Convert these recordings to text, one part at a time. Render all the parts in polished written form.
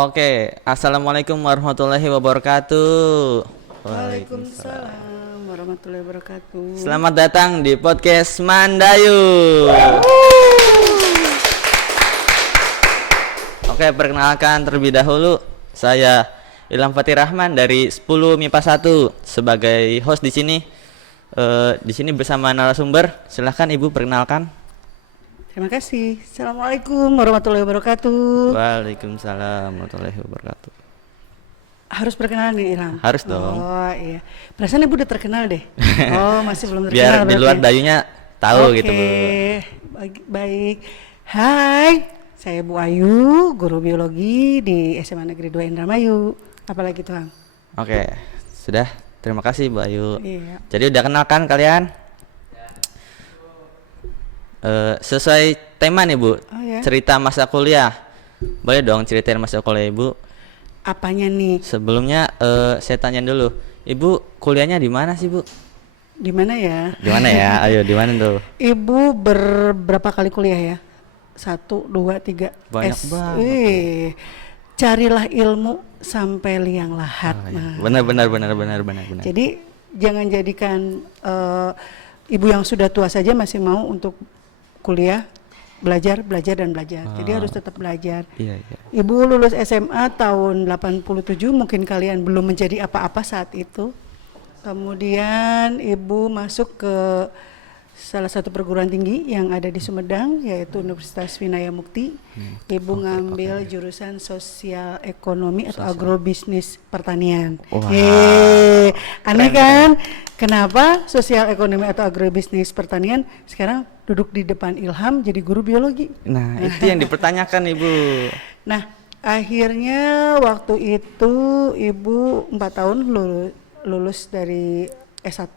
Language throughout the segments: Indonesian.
Oke, assalamualaikum warahmatullahi wabarakatuh. Waalaikumsalam warahmatullahi wabarakatuh. Selamat datang di podcast Mandayu. Oke, perkenalkan terlebih dahulu, saya Ilham Fatih Rahman dari 10 MIPA 1 sebagai host di sini. Di sini bersama narasumber. Silahkan Ibu perkenalkan. Terima kasih. Assalamualaikum warahmatullahi wabarakatuh. Waalaikumsalam warahmatullahi wabarakatuh. Harus perkenalan nih Ilham? Harus dong. Oh iya. Perasaan Ibu udah terkenal deh. Oh masih belum Biar terkenal. di luar Dayunya tahu gitu Bu. Baik. Hai, saya Bu Ayu, guru biologi di SMA Negeri 2 Indramayu. Apalagi tuh, Bang? Oke, sudah. Terima kasih Bu Ayu. Iya. Jadi udah kenal kan kalian? Sesuai tema nih Bu, ya. Cerita masa kuliah. Boleh dong ceritain masa kuliah Ibu? Apanya nih? Sebelumnya saya tanya dulu, Ibu kuliahnya di mana sih Bu? Di mana ya? Di mana ya? Ayo di mana tuh? Ibu berapa kali kuliah ya? 1, 2, 3. Banyak banget. Carilah ilmu sampai liang lahat. Oh, iya. Benar. Jadi jangan jadikan ibu yang sudah tua saja masih mau untuk kuliah, belajar. Jadi harus tetap belajar. Iya. Ibu lulus SMA tahun 87, mungkin kalian belum menjadi apa-apa saat itu. Kemudian ibu masuk ke salah satu perguruan tinggi yang ada di Sumedang, yaitu Universitas Vinaya Mukti. Ibu ngambil jurusan sosial ekonomi atau agrobisnis pertanian. Aneh kan? Kenapa sosial ekonomi atau agrobisnis pertanian sekarang duduk di depan Ilham jadi guru biologi? Nah, itu yang dipertanyakan Ibu. Nah, akhirnya waktu itu Ibu 4 tahun lulus dari S1.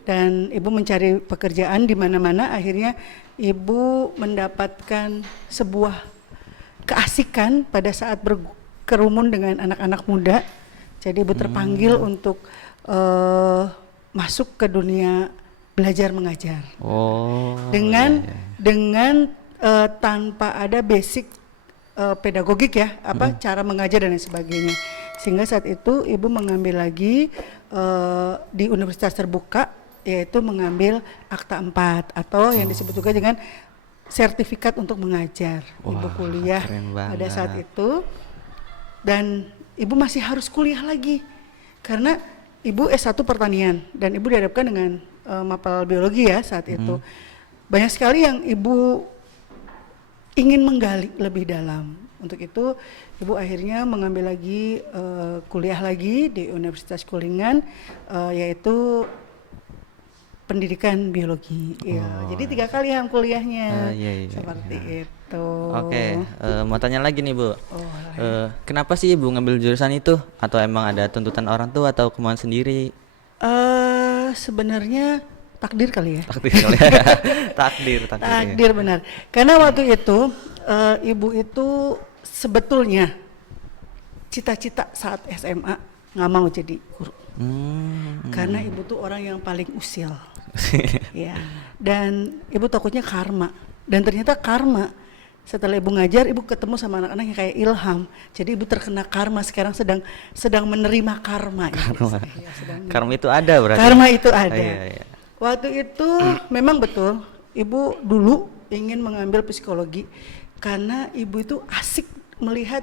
Dan Ibu mencari pekerjaan di mana-mana. Akhirnya Ibu mendapatkan sebuah keasikan pada saat berkerumun dengan anak-anak muda. Jadi Ibu terpanggil untuk masuk ke dunia belajar mengajar. Dengan tanpa ada basic pedagogik ya, cara mengajar dan lain sebagainya. Sehingga saat itu Ibu mengambil lagi di universitas terbuka, yaitu mengambil akta 4 atau yang disebut juga dengan sertifikat untuk mengajar. Ibu kuliah pada saat itu, dan Ibu masih harus kuliah lagi karena Ibu S1 pertanian dan Ibu dihadapkan dengan mapel biologi ya saat itu. Banyak sekali yang Ibu ingin menggali lebih dalam. Untuk itu Ibu akhirnya mengambil lagi kuliah lagi di Universitas Kulingan, yaitu pendidikan biologi. Jadi 3 kali yang kuliahnya. Seperti itu. Oke, mau tanya lagi nih Bu. Kenapa sih Ibu ngambil jurusan itu? Atau emang ada tuntutan orang tua atau kemauan sendiri? Sebenarnya takdir kali ya. Takdir benar. Karena waktu itu Ibu itu sebetulnya cita-cita saat SMA nggak mau jadi guru. Karena Ibu tuh orang yang paling usil. Ya. Dan Ibu takutnya karma. Dan ternyata karma, setelah Ibu ngajar, Ibu ketemu sama anak-anak yang kayak Ilham. Jadi Ibu terkena karma, sekarang sedang menerima karma. Karma itu ada berarti? Karma itu ada. Iya. Waktu itu memang betul, Ibu dulu ingin mengambil psikologi karena Ibu itu asik melihat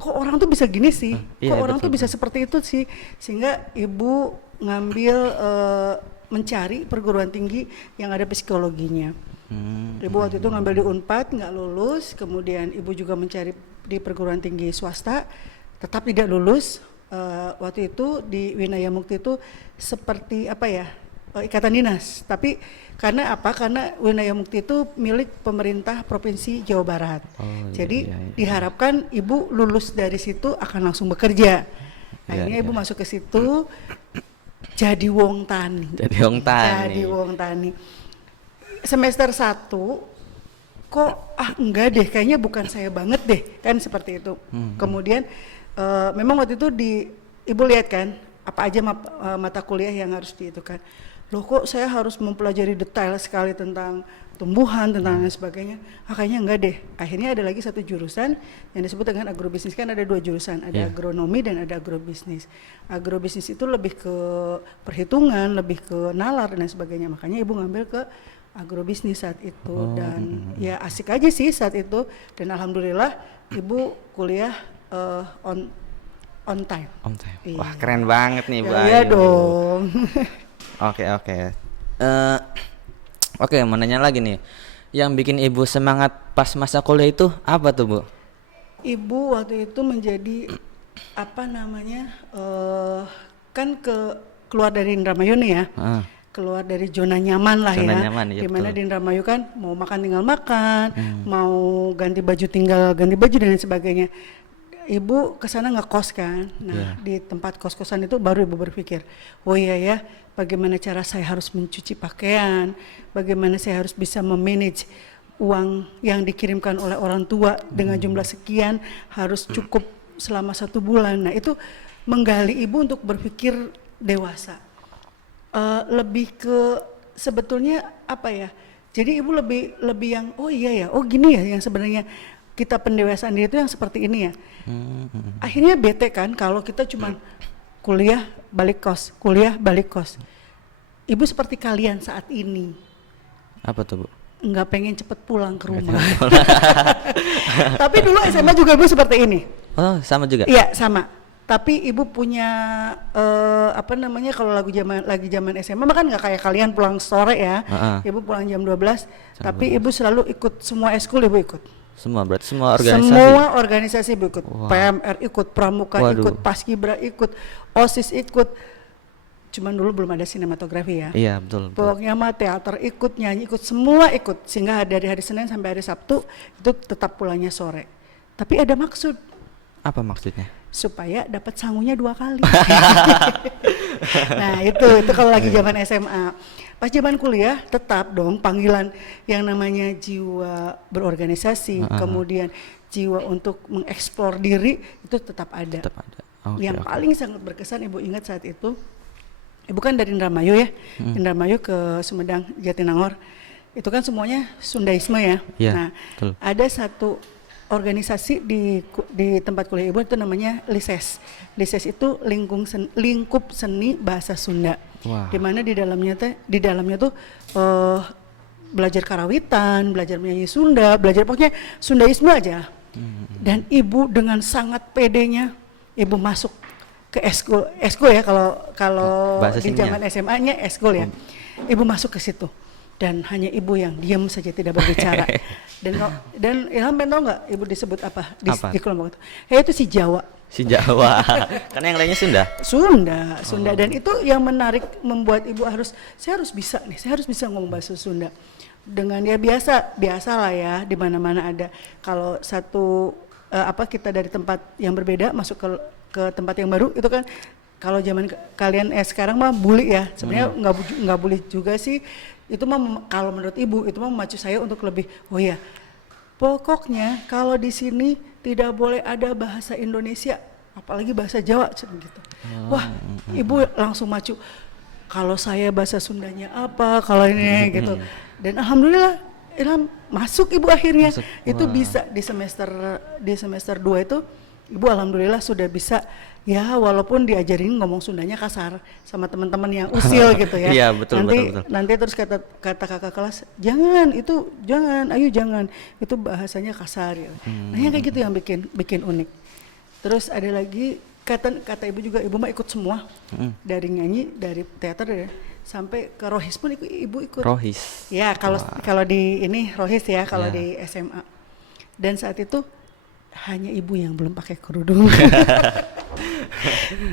kok orang tuh bisa gini sih, orang tuh bisa seperti itu sih, sehingga Ibu ngambil mencari perguruan tinggi yang ada psikologinya. Ibu waktu itu ngambil di Unpad, nggak lulus, kemudian Ibu juga mencari di perguruan tinggi swasta, tetap tidak lulus. Waktu itu di Vinaya Mukti itu seperti ikatan dinas, tapi karena Vinaya Mukti itu milik pemerintah Provinsi Jawa Barat. Jadi diharapkan Ibu lulus dari situ akan langsung bekerja. Akhirnya Ibu masuk ke situ jadi wong tani. Semester 1 kok enggak deh, kayaknya bukan saya banget deh, kan seperti itu. Kemudian memang waktu itu Ibu lihat kan apa aja mata kuliah yang harus diitukan. loh kok saya harus mempelajari detail sekali tentang tumbuhan, tentang lain sebagainya. Kayaknya enggak deh. Akhirnya ada lagi satu jurusan yang disebut dengan agrobisnis. Kan ada 2 jurusan, ada agronomi dan ada agrobisnis. Agrobisnis itu lebih ke perhitungan, lebih ke nalar dan sebagainya. Makanya ibu ngambil ke agrobisnis saat itu. Dan ya asik aja sih saat itu. Dan alhamdulillah ibu kuliah on time. On time. Iya. Wah, keren banget nih, Bu Iya Ayu. dong. Oke. Oke, mau nanya lagi nih. Yang bikin ibu semangat pas masa kuliah itu apa tuh, Bu? Ibu waktu itu menjadi apa namanya? Kan keluar dari Indramayu nih ya. Keluar dari zona nyaman lah Zona ya. nyaman, iya, Dimana betul. di Indramayu kan mau makan tinggal makan, mau ganti baju tinggal ganti baju dan lain sebagainya. Ibu kesana ngekos kan. Nah, di tempat kos-kosan itu baru ibu berpikir, oh iya ya, bagaimana cara saya harus mencuci pakaian, bagaimana saya harus bisa memanage uang yang dikirimkan oleh orang tua dengan jumlah sekian harus cukup selama 1 bulan. Nah, itu menggali ibu untuk berpikir dewasa. Lebih ke sebetulnya apa ya? Jadi ibu lebih yang oh iya ya, oh gini ya yang sebenarnya kita pendewasaan diri itu yang seperti ini ya. Akhirnya bete kan kalau kita cuman kuliah balik kos, kuliah balik kos. Ibu seperti kalian saat ini. Apa tuh, Bu? Nggak pengen cepet pulang ke rumah. Tapi dulu SMA juga ibu seperti ini. Oh, sama juga? Iya sama. Tapi ibu punya apa namanya kalau lagi zaman SMA kan nggak kayak kalian pulang sore ya. Ibu pulang jam 12. Tapi ibu selalu ikut semua eskul ibu ikut. Semua berarti semua organisasi. Semua organisasi ibu ikut. PMR ikut, Pramuka ikut, Paskibra ikut, OSIS ikut. Cuman dulu belum ada sinematografi ya. Iya, betul. Pokoknya mah teater ikut, nyanyi ikut, semua ikut. Sehingga dari hari Senin sampai hari Sabtu itu tetap pulangnya sore. Tapi ada maksud. Apa maksudnya? Supaya dapat sangunya 2 kali. Nah itu kalau lagi zaman SMA. Pas zaman kuliah tetap dong panggilan yang namanya jiwa berorganisasi, kemudian jiwa untuk mengeksplor diri itu tetap ada. Tetap ada. Yang paling sangat berkesan ibu ingat saat itu, ibu kan dari Indramayu ya, Indramayu ke Sumedang, Jatinangor, itu kan semuanya Sundaisme ya. Nah betul. ada satu organisasi di tempat kuliah ibu itu namanya LISES. LISES itu lingkup seni bahasa Sunda. Di mana di dalamnya tuh belajar karawitan, belajar menyanyi Sunda, belajar pokoknya Sundaisme aja. Dan ibu dengan sangat pedenya ibu masuk ke eskul ya kalau di zaman SMA-nya eskul ya. Ibu masuk ke situ. Dan hanya ibu yang diam saja tidak berbicara. dan Ilham tahu nggak ibu disebut apa di kelompok itu? Itu si Jawa. Si Jawa. Karena yang lainnya Sunda. Dan itu yang menarik membuat ibu saya harus bisa ngomong bahasa Sunda. Dengan ya biasa lah ya di mana-mana ada. Kalau satu kita dari tempat yang berbeda masuk ke tempat yang baru itu kan. Kalau zaman kalian sekarang mah bully ya, sebenarnya nggak bully juga sih. Itu mah kalau menurut ibu itu mah memacu saya untuk lebih pokoknya kalau di sini tidak boleh ada bahasa Indonesia apalagi bahasa Jawa gitu. Wah ibu langsung macu kalau saya bahasa Sundanya apa kalau ini gitu. Dan alhamdulillah Ilham masuk ibu akhirnya itu bisa di semester 2 itu ibu alhamdulillah sudah bisa ya walaupun diajarin ngomong Sundanya kasar sama teman-teman yang usil gitu ya. Iya betul. Nanti terus kata kakak kelas jangan ayo jangan itu bahasanya kasar ya. Nah yang kayak gitu yang bikin unik. Terus ada lagi kata ibu juga ibu mah ikut semua dari nyanyi dari teater sampai ke rohis pun ibu ikut. Rohis. Ya kalau di ini rohis ya kalau di SMA. Dan saat itu hanya ibu yang belum pakai kerudung.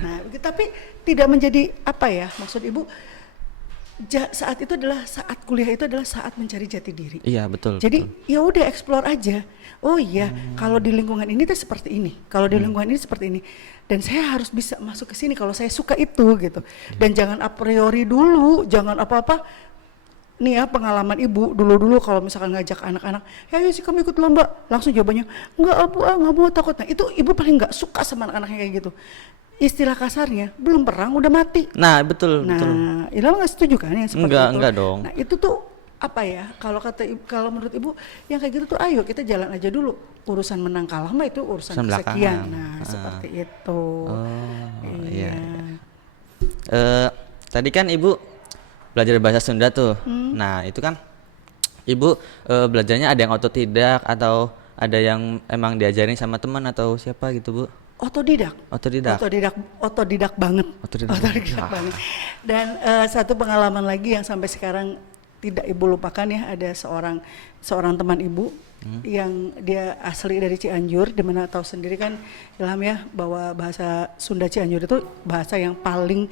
Nah, tapi tidak menjadi apa ya maksud ibu saat itu adalah saat kuliah itu adalah saat mencari jati diri. Iya betul. Jadi ya udah explore aja. Oh iya, kalau di lingkungan ini tuh seperti ini. Kalau di lingkungan ini seperti ini. Dan saya harus bisa masuk ke sini kalau saya suka itu gitu. Dan jangan a priori dulu, jangan apa-apa. Nih ya pengalaman ibu dulu kalau misalkan ngajak anak-anak, ayo sih kamu ikut lomba, langsung jawabannya enggak abu nggak mau takut. Nah itu ibu paling nggak suka sama anak-anaknya kayak gitu. istilah kasarnya belum perang udah mati. Nah, betul, Nah, betul. Ilham nggak setuju kan yang seperti itu? Enggak dong. Nah, itu tuh apa ya? Kalau menurut ibu yang kayak gitu tuh, ayo kita jalan aja dulu. Urusan menang kalah mah itu urusan Urusan kesekian. belakangan. Nah, seperti itu. Oh, iya. Iya. Tadi kan Ibu belajar bahasa Sunda tuh. Nah, itu kan Ibu belajarnya ada yang otodidak atau ada yang emang diajarin sama teman atau siapa gitu, Bu? Otodidak. Otodidak. Otodidak banget. Otodidak. Banget. Dan satu pengalaman lagi yang sampai sekarang tidak ibu lupakan ya, ada seorang teman ibu yang dia asli dari Cianjur, dimana tahu sendiri kan Ilham ya bahwa bahasa Sunda Cianjur itu bahasa yang paling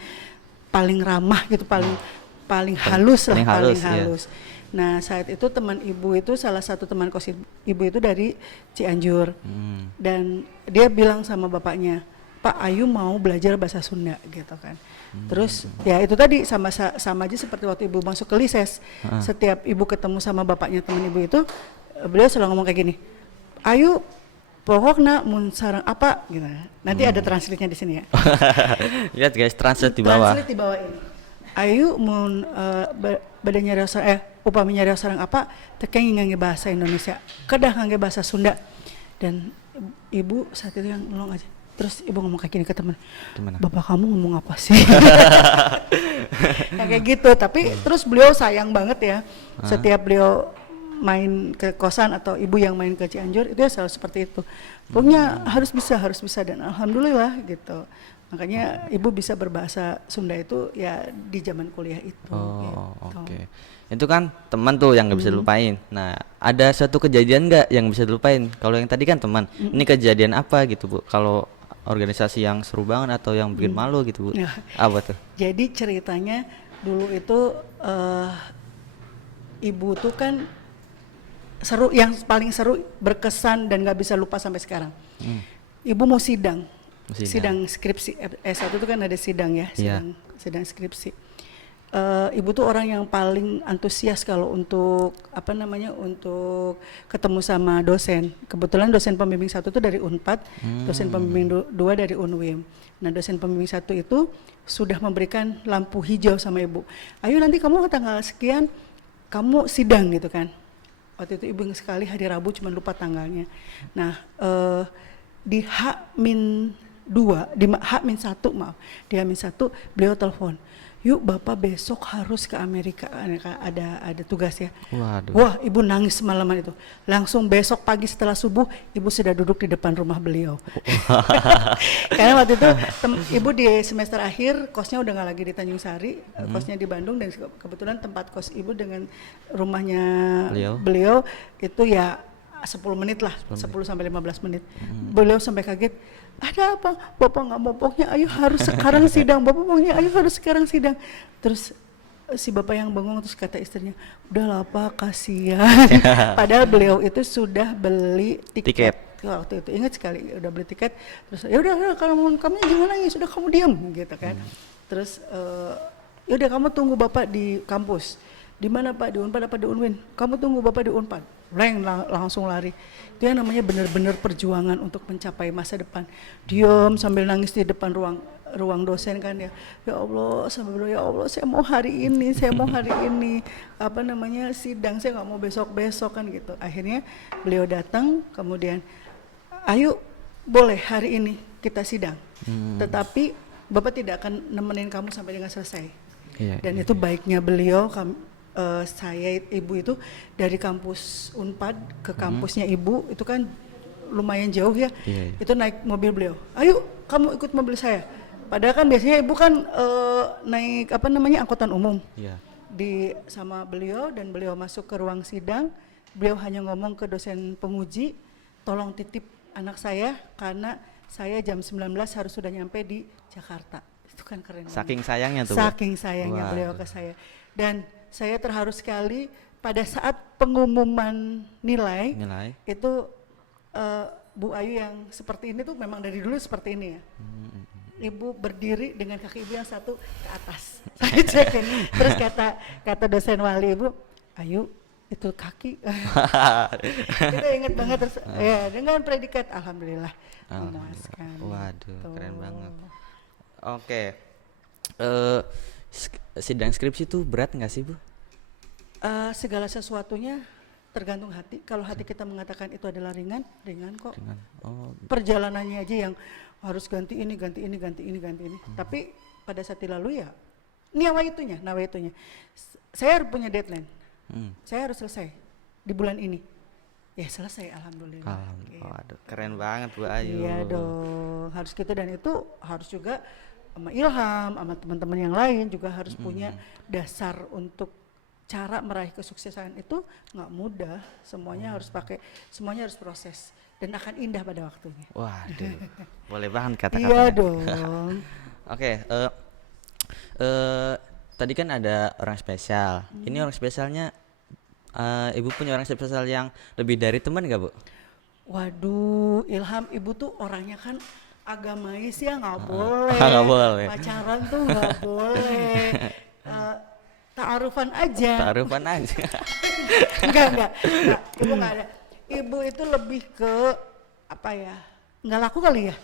ramah gitu, paling halus lah, paling halus. Iya. Nah, saat itu teman ibu itu, salah satu teman kos ibu itu dari Cianjur. Dan dia bilang sama bapaknya, "Pak, Ayu mau belajar bahasa Sunda," gitu kan. Terus ya itu tadi sama aja seperti waktu ibu masuk ke Lises. Setiap ibu ketemu sama bapaknya teman ibu itu, beliau selalu ngomong kayak gini, "Ayu, pokoknya mun sareng apa," gitu. Nanti ada translate-nya di sini ya. Lihat guys, translate di bawah. Translate di bawah ini. Ayu mun badannya upami nyari sareng apa tekeng ngangge bahasa Indonesia, kedah ngangge bahasa Sunda. Dan ibu saat itu yang nolong aja. Terus ibu ngomong kayak gini ke teman, "Bapak kamu ngomong apa sih?" Ya kayak gitu. Tapi terus beliau sayang banget ya. Setiap beliau main ke kosan atau ibu yang main ke Cianjur itu ya selalu seperti itu. Pokoknya harus bisa dan alhamdulillah gitu. Makanya ibu bisa berbahasa Sunda itu ya di zaman kuliah itu. Oh, gitu. oke. Itu kan teman tuh yang nggak bisa dilupain. Nah, ada suatu kejadian nggak yang bisa dilupain? Kalau yang tadi kan teman, ini kejadian apa gitu, Bu? Kalau organisasi yang seru banget atau yang bikin malu gitu, Bu? Ya. Apa tuh? Jadi ceritanya dulu itu ibu tuh kan seru, yang paling seru, berkesan dan nggak bisa lupa sampai sekarang. Ibu mau sidang skripsi S1 itu kan ada sidang ya, sidang skripsi. Ibu tuh orang yang paling antusias kalau untuk untuk ketemu sama dosen. Kebetulan dosen pembimbing 1 itu dari Unpad, dosen pembimbing 2 dari Unwim. Nah, dosen pembimbing 1 itu sudah memberikan lampu hijau sama ibu. "Ayo nanti kamu tanggal sekian kamu sidang," gitu kan. Waktu itu ibu sekali hari Rabu, cuma lupa tanggalnya. Nah, di H-2, di H-1 maaf, di H-1 beliau telepon, "Yuk Bapak besok harus ke Amerika, ada tugas ya." Waduh. Wah, ibu nangis semalaman itu. Langsung besok pagi setelah subuh, ibu sudah duduk di depan rumah beliau. Karena waktu itu ibu di semester akhir, kosnya udah nggak lagi di Tanjung Sari, kosnya di Bandung, dan kebetulan tempat kos ibu dengan rumahnya beliau itu ya 10 menit lah, 10 sampai 15 menit. Beliau sampai kaget, "Ada apa? Bapak nggak mau, pokoknya Ayu harus sekarang sidang. Bapak pokoknya Ayu harus sekarang sidang." Terus si bapak yang bengong, terus kata istrinya, "Udahlah Pak, kasihan." Padahal beliau itu sudah beli tiket. Waktu itu ingat sekali, udah beli tiket. Terus ya udah kalau kamu jangan nangis, sudah kamu diam gitu kan. Terus ya udah kamu tunggu Bapak di kampus. "Di mana Pak? Di Unpad apa di Unwin?" "Kamu tunggu Bapak di Unpad." Langsung lari. Itu yang namanya benar-benar perjuangan untuk mencapai masa depan. Diam sambil nangis di depan ruang dosen kan ya. "Ya Allah," sampai berdoa, "Ya Allah, saya mau hari ini sidang, saya nggak mau besok kan," gitu. Akhirnya beliau datang, kemudian, "Ayo boleh hari ini kita sidang, tetapi Bapak tidak akan nemenin kamu sampai dengan selesai." Dan itu baiknya beliau. Saya ibu itu dari kampus Unpad ke kampusnya ibu itu kan lumayan jauh ya. Itu naik mobil beliau, "Ayo kamu ikut mobil saya." Padahal kan biasanya ibu kan naik angkutan umum. Sama beliau, dan beliau masuk ke ruang sidang, beliau hanya ngomong ke dosen penguji, "Tolong titip anak saya karena saya jam 19 harus sudah nyampe di Jakarta." Itu kan keren. Saking sayangnya tuh. Saking sayangnya beliau ke saya. Dan saya terharu sekali pada saat pengumuman nilai. Itu Bu Ayu yang seperti ini tuh memang dari dulu seperti ini ya. Ibu berdiri dengan kaki ibu yang satu ke atas. Saya cekin. Terus kata dosen wali ibu, "Ayu, itu kaki." Kita ingat banget terus ya, dengan predikat alhamdulillah memuaskan. Waduh, keren banget. Oke. Sidang skripsi tuh berat nggak sih, Bu? Segala sesuatunya tergantung hati. Kalau hati kita mengatakan itu adalah ringan, ringan kok. Perjalanannya aja yang harus ganti ini, ganti ini, ganti ini, ganti ini. Tapi pada saat dilalui ya, nawa itunya. Saya harus punya deadline. Saya harus selesai di bulan ini. Ya selesai, alhamdulillah. Waduh, keren banget Bu Ayu. Iya dong, harus gitu, dan itu harus juga sama Ilham, sama teman-teman yang lain juga harus punya dasar untuk cara meraih kesuksesan itu nggak mudah. Semuanya harus semuanya harus proses dan akan indah pada waktunya. Waduh, boleh banget kata-katanya. Iya dong. Oke, tadi kan ada orang spesial. Ini orang spesialnya, Ibu punya orang spesial yang lebih dari teman nggak, Bu? Waduh, Ilham, Ibu tuh orangnya kan agamais ya, nggak boleh. Nggak boleh. Pacaran tuh nggak boleh. Ta'arufan aja. Ta'arufan aja. Enggak, Ibu nggak ada. Ibu itu lebih ke apa ya? Nggak laku kali ya.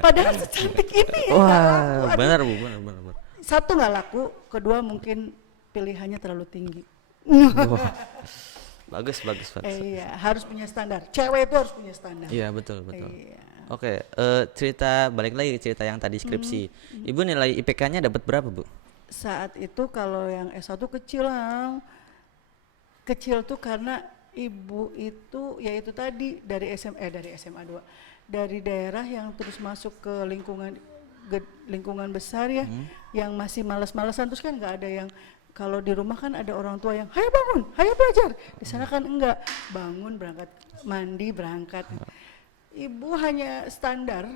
Padahal secantik ini ya. Wah, benar Bu, benar. Satu nggak laku, kedua mungkin pilihannya terlalu tinggi. Bagus. Iya, harus punya standar. Cewek itu harus punya standar. Iya, betul. Iya. Oke, balik lagi cerita yang tadi skripsi. Ibu nilai IPK-nya dapat berapa, Bu? Saat itu kalau yang S1 kecil lah. Kecil tuh karena Ibu itu ya itu tadi dari SMA 2. Dari daerah yang terus masuk ke lingkungan besar ya, yang masih malas-malasan, terus kan nggak ada yang, kalau di rumah kan ada orang tua yang hayo bangun, hayo belajar. Di sana kan enggak, bangun berangkat mandi berangkat. Ibu hanya standar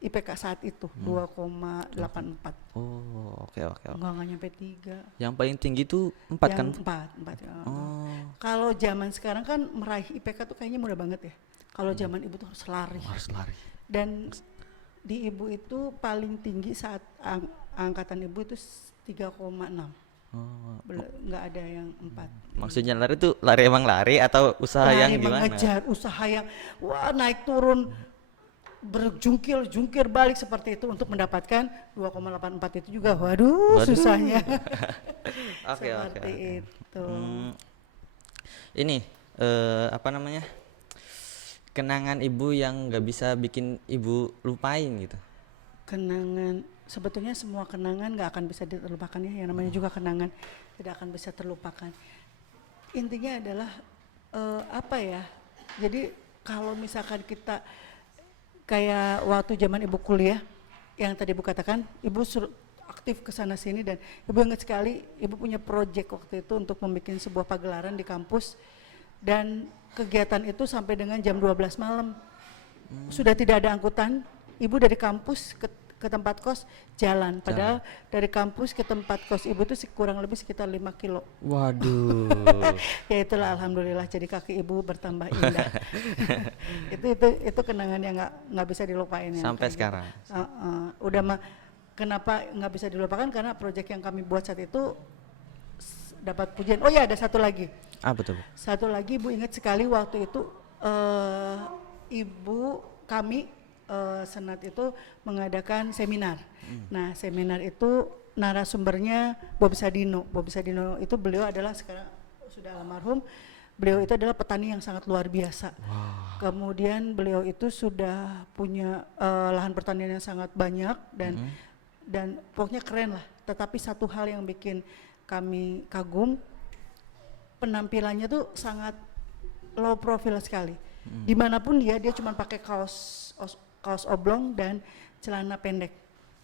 IPK saat itu 2,84. Oh, oke. Enggak nyampe 3. Yang paling tinggi tuh 4 kan? 4 ya. Oh. Kalau zaman sekarang kan meraih IPK tuh kayaknya mudah banget ya. Kalau zaman Ibu tuh harus lari. Dan di Ibu itu paling tinggi saat angkatan Ibu itu 3,6. Nggak ada yang 4. Maksudnya lari tuh emang lari atau usaha yang gimana? Mengejar, usaha yang naik turun berjungkir balik seperti itu untuk mendapatkan 2,84 itu juga. Waduh. Susahnya. Oke. Itu. Ini apa namanya? Kenangan Ibu yang nggak bisa bikin Ibu lupain gitu. Kenangan, sebetulnya semua kenangan nggak akan bisa terlupakan ya. Yang namanya juga kenangan tidak akan bisa terlupakan. Intinya adalah apa ya? Jadi kalau misalkan kita kayak waktu zaman Ibu kuliah, yang tadi Ibu katakan, Ibu aktif ke sana sini, dan Ibu ingat sekali Ibu punya proyek waktu itu untuk membuat sebuah pagelaran di kampus, dan kegiatan itu sampai dengan jam 12 malam. Sudah tidak ada angkutan, Ibu dari kampus ke tempat kos jalan, padahal dari kampus ke tempat kos Ibu itu kurang lebih sekitar 5 kilo. Waduh. Ya itulah, alhamdulillah, jadi kaki Ibu bertambah indah. itu kenangan yang nggak bisa dilupain ya, sampai sekarang. Udah mah, kenapa nggak bisa dilupakan, karena proyek yang kami buat saat itu dapat pujian. Oh ya, ada satu lagi. Betul. Satu lagi, Ibu ingat sekali waktu itu kami Senat itu mengadakan seminar. Nah, seminar itu narasumbernya Bob Sadino. Bob Sadino itu beliau adalah sekarang sudah almarhum. Beliau itu adalah petani yang sangat luar biasa. Wow. Kemudian beliau itu sudah punya lahan pertanian yang sangat banyak dan pokoknya keren lah. Tetapi satu hal yang bikin kami kagum, penampilannya tuh sangat low profile sekali. Dimanapun dia cuma pakai kaos oblong dan celana pendek.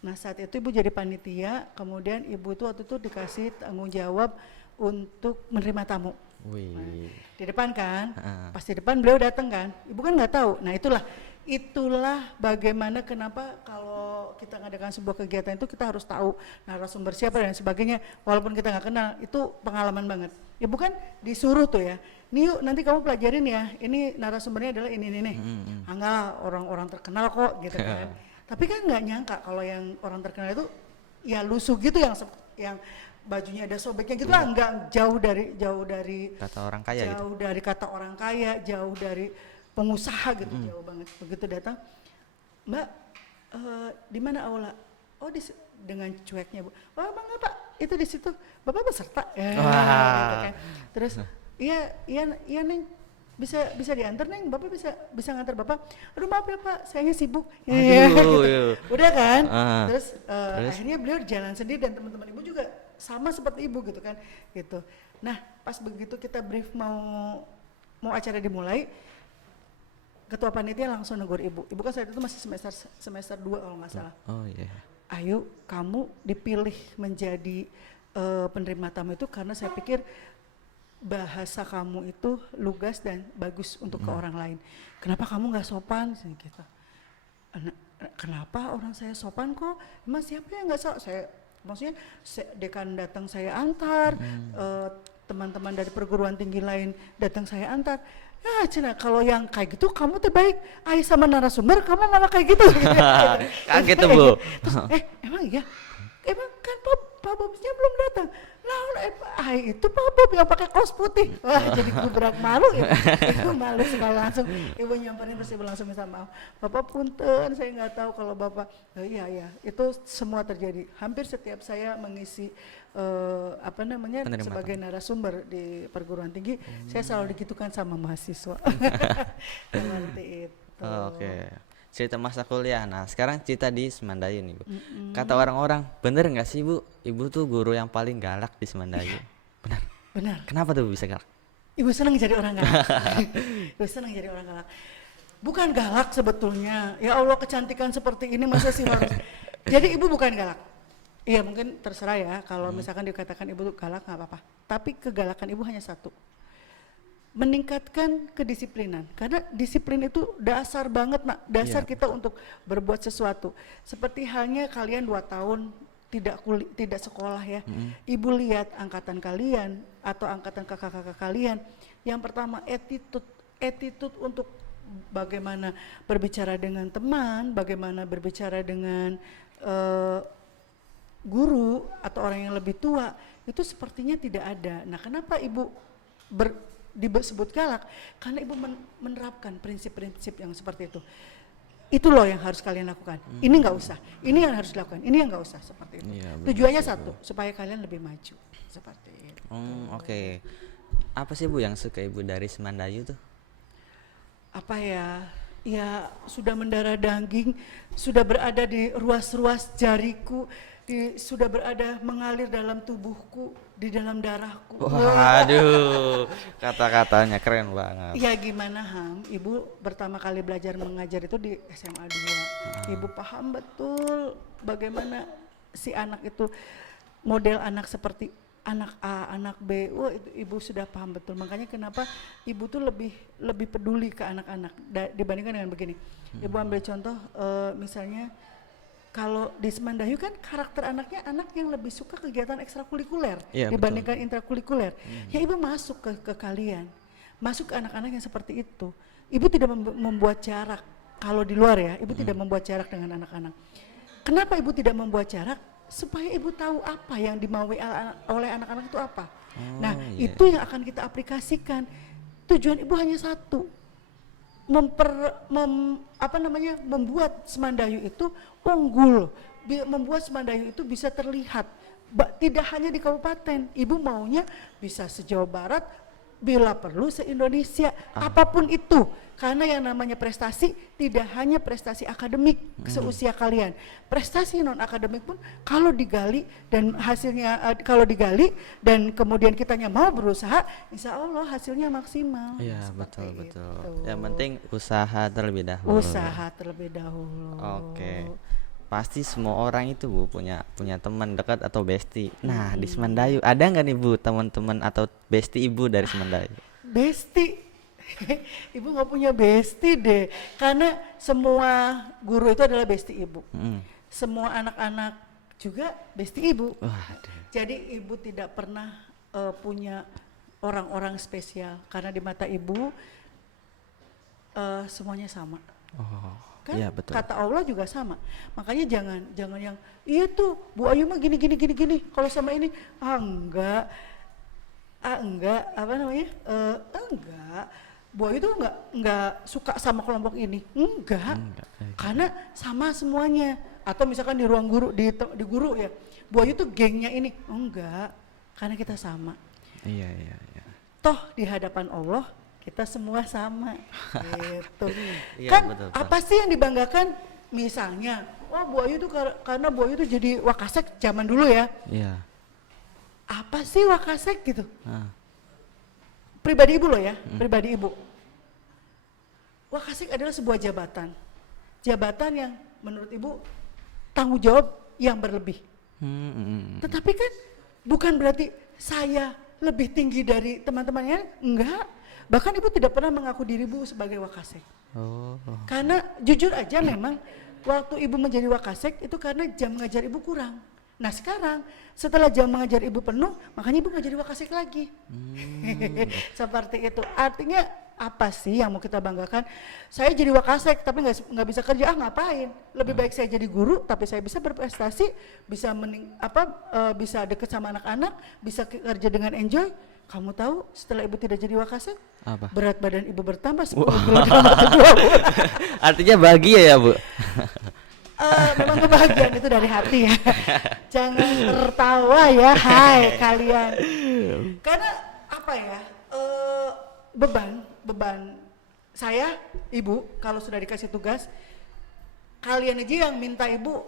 Nah, saat itu Ibu jadi panitia, kemudian Ibu itu waktu itu dikasih tanggung jawab untuk menerima tamu. Nah, di depan kan, pas di depan beliau datang kan, Ibu kan nggak tahu. Nah, itulah bagaimana kenapa kalau kita ngadakan sebuah kegiatan itu kita harus tahu narasumber siapa dan sebagainya, walaupun kita nggak kenal. Itu pengalaman banget. Ibu kan disuruh tuh ya, nih yuk nanti kamu pelajarin ya, ini narasumbernya adalah ini nih. Enggak, orang-orang terkenal kok gitu kan. Tapi kan nggak nyangka kalau yang orang terkenal itu ya lusuh gitu, yang bajunya ada sobeknya gitu lah, enggak, jauh dari kata orang kaya, dari kata orang kaya, jauh dari pengusaha gitu, jauh banget. Begitu datang, Mbak, di mana aula? Oh dengan cueknya Bu. Oh emang nggak Pak, itu di situ. Bapak peserta. Gitu kan. Terus iya Neng, bisa diantar Neng, Bapak bisa ngantar Bapak. Aduh maaf ya Pak, sayanya sibuk. Gitu. Udah kan? Terus akhirnya beliau jalan sendiri dan teman-teman ibu juga sama seperti ibu gitu kan. Gitu. Nah pas begitu kita brief mau acara dimulai, ketua panitia langsung negur ibu. Ibu kan saat itu masih semester 2 kalau nggak salah. Oh iya. Ayo kamu dipilih menjadi penerima tamu itu karena saya pikir bahasa kamu itu lugas dan bagus untuk ke orang lain. Kenapa kamu nggak sopan? Gitu. Kenapa orang saya sopan kok? Emang siapa yang nggak sopan? Maksudnya dekan datang saya antar, teman-teman dari perguruan tinggi lain datang saya antar. Ya Cina, kalau yang kayak gitu kamu terbaik, sama narasumber kamu malah kayak gitu. Kaget tuh Bu. Terus, emang iya? Emang kan Pak Bobnya belum datang. Lah, itu Pak Bob yang pakai kaos putih. Wah, jadi kubrak malu ya. Itu malu sekali langsung. Ibu nyamperin terus ibu langsung minta maaf. Bapak punten, saya nggak tahu kalau Bapak. Iya, itu semua terjadi. Hampir setiap saya mengisi sebagai narasumber di perguruan tinggi, saya selalu digitukan sama mahasiswa. Seperti itu. Oke. Cerita masa kuliah. Nah, sekarang cerita di Semandayu nih, Bu. Kata orang-orang, bener nggak sih, Bu? Ibu tuh guru yang paling galak di Semandayu. Benar. Kenapa tuh bisa galak? Ibu senang jadi orang galak. Ibu senang jadi orang galak. Bukan galak sebetulnya. Ya Allah, kecantikan seperti ini masa sih harus. Jadi ibu bukan galak. Iya, mungkin terserah ya kalau misalkan dikatakan ibu galak nggak apa-apa. Tapi kegalakan ibu hanya satu. Meningkatkan kedisiplinan, karena disiplin itu dasar banget Nak, dasar kita untuk berbuat sesuatu. Seperti halnya kalian 2 tahun tidak sekolah ya, ibu lihat angkatan kalian atau angkatan kakak-kakak kalian, yang pertama attitude untuk bagaimana berbicara dengan teman, bagaimana berbicara dengan guru atau orang yang lebih tua, itu sepertinya tidak ada. Nah kenapa ibu disebut galak? Karena ibu menerapkan prinsip-prinsip yang seperti itu. Itu loh yang harus kalian lakukan. Ini nggak usah. Ini yang harus dilakukan. Ini yang nggak usah seperti itu. Iya, tujuannya satu, supaya kalian lebih maju. Seperti itu. Oke. Apa sih Bu yang suka ibu dari Semandayu tuh? Apa ya? Ya sudah mendarah daging, sudah berada di ruas-ruas jariku, sudah berada mengalir dalam tubuhku, di dalam darahku. Waduh, kata-katanya keren banget. Ya gimana Ham, ibu pertama kali belajar mengajar itu di SMA 2. Ibu paham betul bagaimana si anak itu, model anak seperti anak A, anak B. Wah itu ibu sudah paham betul. Makanya kenapa ibu tuh lebih peduli ke anak-anak dibandingkan dengan begini. Ibu ambil contoh misalnya kalau di Semandayu kan karakter anaknya anak yang lebih suka kegiatan ekstrakurikuler dibandingkan intrakurikuler. Ya ibu masuk ke kalian, masuk ke anak-anak yang seperti itu. Ibu tidak membuat jarak. Kalau di luar ya, ibu tidak membuat jarak dengan anak-anak. Kenapa ibu tidak membuat jarak? Supaya ibu tahu apa yang dimaui oleh anak-anak itu apa. Itu yang akan kita aplikasikan. Tujuan ibu hanya satu, membuat Semandayu itu unggul, membuat Semandayu itu bisa terlihat. Tidak hanya di kabupaten, ibu maunya bisa se-Jawa Barat, bila perlu se-Indonesia, apapun itu. Karena yang namanya prestasi tidak hanya prestasi akademik seusia kalian. Prestasi non akademik pun kalau digali dan hasilnya dan kemudian kitanya mau berusaha, insya Allah hasilnya maksimal. Iya betul. Yang penting usaha terlebih dahulu. Oke. Pasti semua orang itu Bu punya teman dekat atau bestie. Nah di Semandayu ada nggak nih Bu teman-teman atau bestie ibu dari Semandayu? Bestie. Ibu nggak punya bestie deh, karena semua guru itu adalah bestie ibu. Semua anak-anak juga bestie ibu. Jadi ibu tidak pernah punya orang-orang spesial, karena di mata ibu semuanya sama. Kan iya, betul. Kata Allah juga sama. Makanya jangan yang iya tuh Bu Ayu mah gini. Kalau sama ini enggak. Enggak. Bu Ayu tuh nggak suka sama kelompok ini, enggak. Karena sama semuanya. Atau misalkan di ruang guru, di guru ya, Bu Ayu tuh gengnya ini, enggak. Karena kita sama. Iya. Toh di hadapan Allah kita semua sama, gitu. Iya, Kan betul. apa sih yang dibanggakan? Misalnya, wah Bu Ayu tuh karena Bu Ayu tuh jadi Wakasek zaman dulu ya. Iya. Apa sih Wakasek gitu? Ah. Pribadi ibu loh ya, pribadi ibu. Wakasek adalah sebuah jabatan. Jabatan yang menurut ibu tanggung jawab yang berlebih. Tetapi kan bukan berarti saya lebih tinggi dari teman-temannya, enggak. Bahkan ibu tidak pernah mengaku diri ibu sebagai Wakasek. Oh. Karena jujur aja memang waktu ibu menjadi Wakasek itu karena jam ngajar ibu kurang. Nah sekarang setelah jam mengajar ibu penuh, makanya ibu nggak jadi Wakasek lagi. Seperti itu. Artinya apa sih yang mau kita banggakan? Saya jadi Wakasek tapi nggak bisa kerja, ngapain? Lebih baik saya jadi guru tapi saya bisa berprestasi, bisa bisa deket sama anak-anak, bisa kerja dengan enjoy. Kamu tahu setelah ibu tidak jadi Wakasek, Apa? berat badan ibu bertambah 10 kg atau 20. Artinya bahagia ya, Bu? Memang kebahagiaan itu dari hati ya. Jangan tertawa ya, hai kalian. Karena apa ya, beban saya, ibu, kalau sudah dikasih tugas, kalian aja yang minta ibu,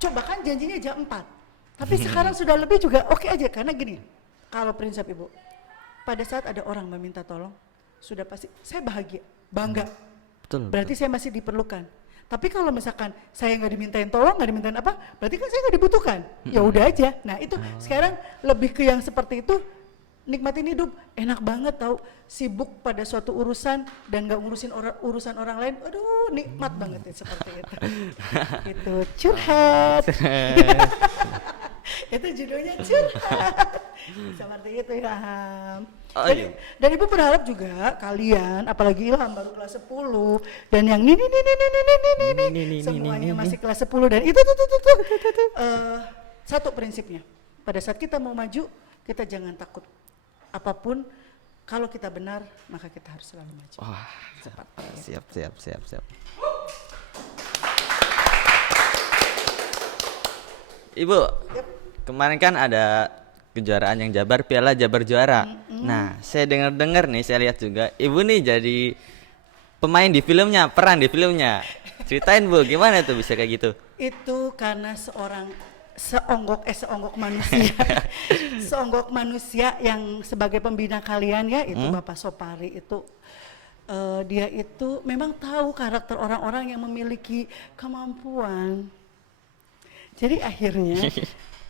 coba kan janjinya jam 4. Tapi sekarang sudah lebih juga oke aja, karena gini, kalau prinsip ibu, pada saat ada orang meminta tolong, sudah pasti saya bahagia, bangga. Betul. Berarti saya masih diperlukan. Tapi kalau misalkan saya nggak dimintain tolong, nggak dimintain apa, berarti kan saya nggak dibutuhkan. Ya udah aja. Nah itu sekarang lebih ke yang seperti itu, nikmatin hidup. Enak banget tahu, sibuk pada suatu urusan dan nggak ngurusin urusan orang lain. Aduh, nikmat banget ya seperti itu. Itu curhat. Itu judulnya curhat. Seperti itu ya. Oh, Dan, dan ibu berharap juga kalian, apalagi Ilham baru kelas 10 dan yang ini semuanya masih kelas 10 dan itu satu prinsipnya. Pada saat kita mau maju, kita jangan takut. Apapun, kalau kita benar, maka kita harus selalu maju. Wah, siap. Ibu, kemarin kan ada kejuaraan yang Jabar, Piala Jabar Juara. Nah, saya dengar nih, saya lihat juga, Ibu nih jadi pemain di filmnya, peran di filmnya. Ceritain Bu, gimana tuh bisa kayak gitu? Itu karena seonggok manusia, seonggok manusia yang sebagai pembina kalian ya, itu Bapak Sopari itu. Dia itu memang tahu karakter orang-orang yang memiliki kemampuan. Jadi akhirnya,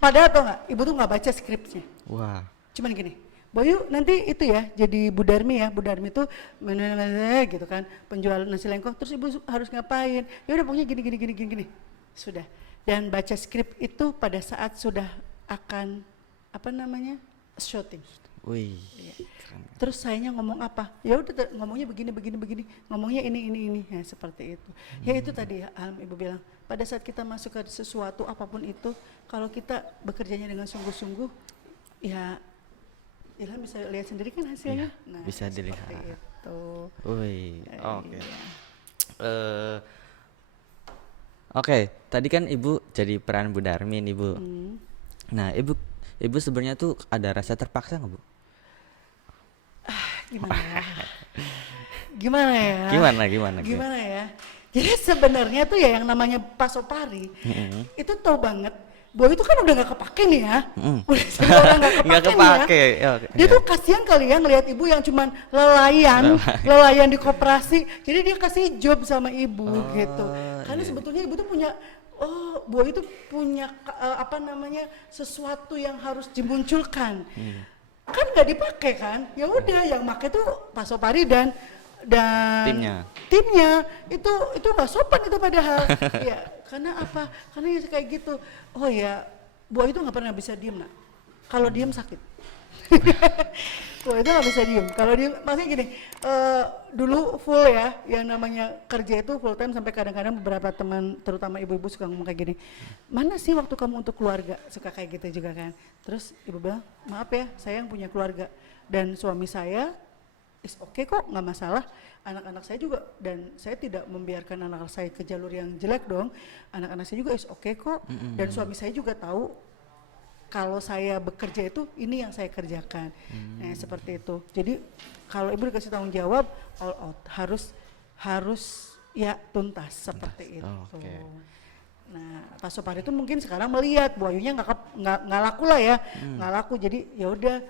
padahal tau nggak, ibu tuh nggak baca skripnya. Wah. Cuman gini, Boyu nanti itu ya jadi Bu Darmi ya, Bu Darmi tuh gitu kan, penjual nasi lengkong. Terus ibu harus ngapain? Ya udah pokoknya gini. Sudah. Dan baca skrip itu pada saat sudah akan syuting. Wih. Ya. Terus sayanya ngomong apa? Ya udah ngomongnya begini, ngomongnya ini, ya seperti itu. Ya itu tadi ibu bilang, pada saat kita masuk ke sesuatu apapun itu, kalau kita bekerjanya dengan sungguh-sungguh, ya Ilham bisa lihat sendiri kan hasilnya. Ya, nah, bisa dilihat. Itu. Wih, oke. Iya. Oke, tadi kan Ibu jadi peran Bu Darmin, Ibu. Nah, Ibu sebenarnya tuh ada rasa terpaksa nggak, Bu? Gimana ya? Jadi sebenarnya tuh ya yang namanya Pak Sopari itu tahu banget bahwa itu kan udah nggak kepake nih ya, udah jadi orang nggak kepake nih ya. Dia tuh kasihan kali ya ngelihat ibu yang cuman lelayan di koperasi, jadi dia kasih job sama ibu gitu. Karena sebetulnya ibu tuh punya Bu itu punya sesuatu yang harus dimunculkan. Kan nggak dipakai kan? Ya udah yang pakai tuh Pak Sopari dan timnya itu nggak sopan itu padahal. Ya karena apa? Karena ya kayak gitu. Oh ya, Bu itu nggak pernah bisa diem nak. Kalau diem sakit. Bu itu nggak bisa diem. Kalau diem, maksudnya gini. Dulu full ya, yang namanya kerja itu full time sampai kadang-kadang beberapa teman, terutama ibu-ibu suka ngomong kayak gini. Mana sih waktu kamu untuk keluarga? Suka kayak gitu juga kan. Terus ibu bilang, maaf ya, saya yang punya keluarga dan suami saya is oke kok, nggak masalah. Anak-anak saya juga, dan saya tidak membiarkan anak saya ke jalur yang jelek dong. Anak-anak saya juga is oke kok, dan suami saya juga tahu kalau saya bekerja itu ini yang saya kerjakan. Nah, seperti itu. Jadi kalau ibu dikasih tanggung jawab, all out, harus ya tuntas seperti itu. Okay. Nah, Pak Supari itu mungkin sekarang melihat Bu Ayunya nggak laku lah ya, nggak laku. Jadi ya udah,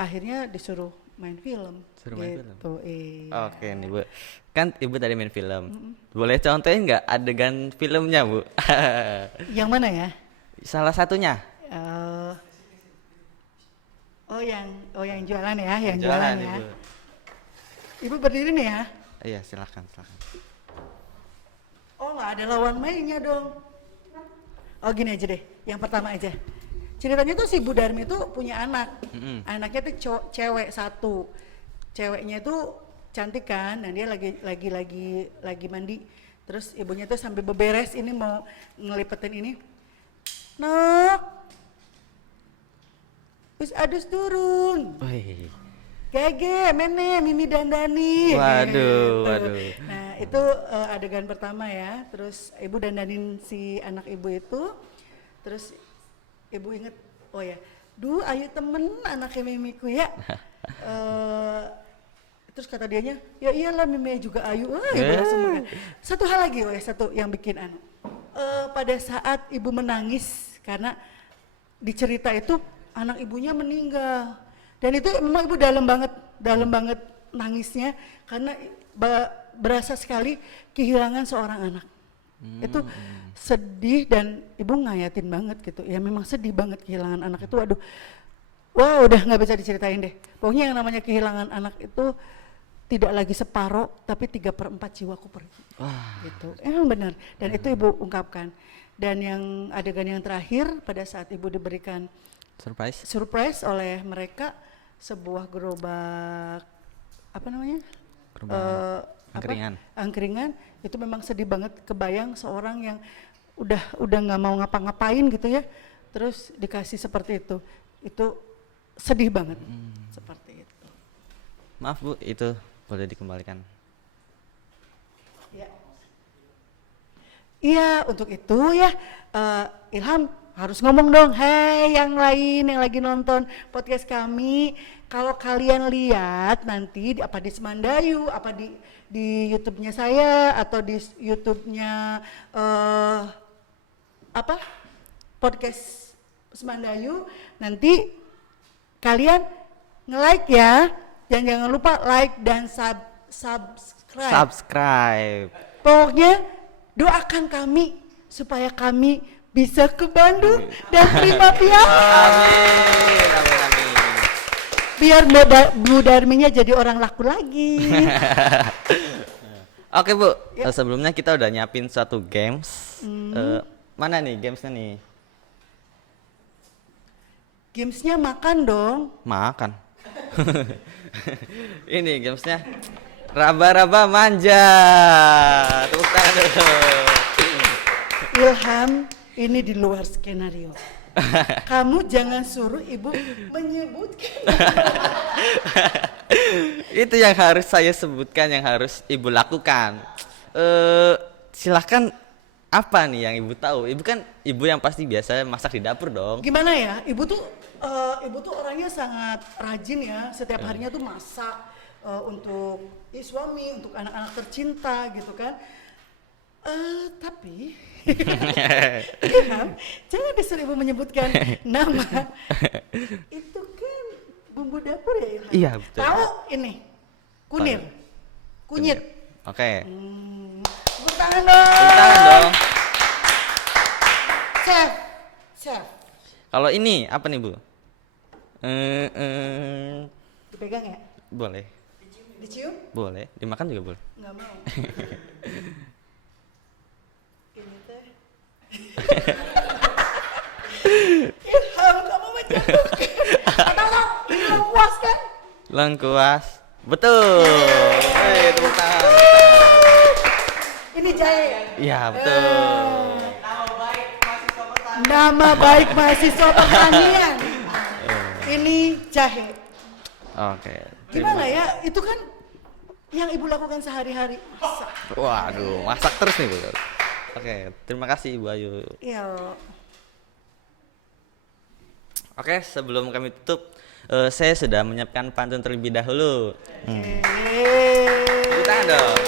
akhirnya disuruh main film. Gitu. Oke nih Bu, kan ibu tadi main film. Boleh contohin nggak adegan filmnya Bu? Yang mana ya? Salah satunya. Yang jualan ya, yang Jualan ya. Ibu. Ibu berdiri nih ya. Iya silakan. Oh, nggak ada lawan mainnya dong. Oh, gini aja deh, yang pertama aja. Ceritanya tuh si Bu Darmi tuh punya anak. Anaknya tuh cewek satu. Ceweknya tuh cantik kan, dan dia lagi mandi. Terus ibunya tuh sambil beberes ini mau ngelipetin ini. Nok, wis adus turun. Wih. Gege, mene, Mimi dandani. Waduh. Nah, itu adegan pertama ya. Terus ibu dandanin si anak ibu itu. Terus ibu inget, oh ya, duh Ayu temen anaknya Mimiku ya. Terus kata dianya, ya iyalah Mimi juga Ayu. Ibu langsung makan. Satu hal lagi, satu yang bikin pada saat ibu menangis karena di cerita itu anak ibunya meninggal. Dan itu memang ibu dalam banget nangisnya karena berasa sekali kehilangan seorang anak. Itu sedih dan ibu ngayatin banget gitu. Ya memang sedih banget kehilangan anak itu. Aduh, wah udah nggak bisa diceritain deh. Pokoknya yang namanya kehilangan anak itu tidak lagi separoh, tapi 3/4 jiwaku pergi. Gitu. Emang benar. Dan itu ibu ungkapkan. Dan yang adegan yang terakhir pada saat ibu diberikan surprise oleh mereka, sebuah gerobak apa namanya? Angkringan. Itu memang sedih banget, kebayang seorang yang udah nggak mau ngapa-ngapain gitu ya, terus dikasih seperti itu sedih banget. Seperti itu. Maaf Bu, itu boleh dikembalikan. Iya, untuk itu ya Ilham harus ngomong dong, hei yang lain yang lagi nonton podcast kami, kalau kalian lihat nanti apa di Semandayu, apa di YouTube-nya saya atau di YouTube-nya podcast Semandayu, nanti kalian nge-like ya, dan jangan lupa like dan subscribe. Pokoknya doakan kami supaya kami bisa ke Bandung dan terima piala. Amin. Biar Bu Darminya jadi orang laku lagi. Oke Bu, sebelumnya kita udah nyiapin satu games. Mana nih gamesnya nih? Gamesnya makan dong. Makan. Ini gamesnya raba-raba manja. Tepuk tangan dulu. Ilham, ini di luar skenario. Kamu jangan suruh ibu menyebutkan. Itu yang harus saya sebutkan, yang harus ibu lakukan. Silahkan, apa nih yang ibu tahu? Ibu kan ibu yang pasti biasa masak di dapur dong. Gimana ya, ibu tuh orangnya sangat rajin ya. Setiap harinya tuh masak untuk suami, untuk anak-anak tercinta gitu kan. Tapi Ilham, jangan disuruh ibu menyebutkan nama. Itu kan bumbu dapur ya Ilham? Iya betul. Tahu ini? Kunyit. Oke. Tepuk tangan dong. Chef. Kalau ini apa nih Bu? Dipegang ya? Boleh. Dicium? Boleh. Dimakan juga boleh. Nggak mau. Ini teh. Ilham, kamu menjatuhkan. Atau lengkuas kan? Lengkuas. Betul. Tepuk tangan. Ini jahe. Iya betul. Nama baik mahasiswa pertanian. Ini jahe. Oke. Gimana ya? Itu kan yang ibu lakukan sehari-hari. Waduh, masak terus nih Bu. Oke, terima kasih Ibu Ayu. Iya. Oke, sebelum kami tutup, saya sudah menyiapkan pantun terlebih dahulu. Tepuk tangan dong.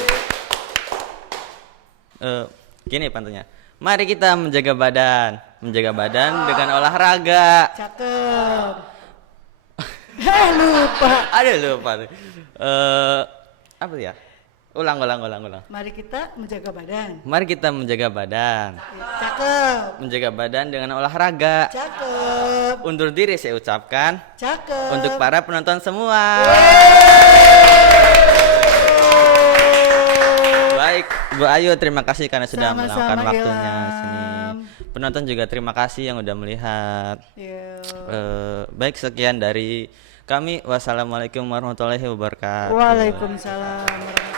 Gini pantunnya. Mari kita menjaga badan dengan olahraga. Cakep. Lupa. Aduh lupa. Apa ya? Ulang. Mari kita menjaga badan. Mari kita menjaga badan. Cakep. Menjaga badan dengan olahraga. Cakep. Undur diri saya ucapkan. Cakep. Untuk para penonton semua. Baik, Bu Ayu, terima kasih karena sudah Sama-sama, meluangkan waktunya Ilham. sini. Penonton juga terima kasih yang udah melihat. Iya. Baik, sekian dari kami. Wassalamualaikum warahmatullahi wabarakatuh. Waalaikumsalam warahmatullahi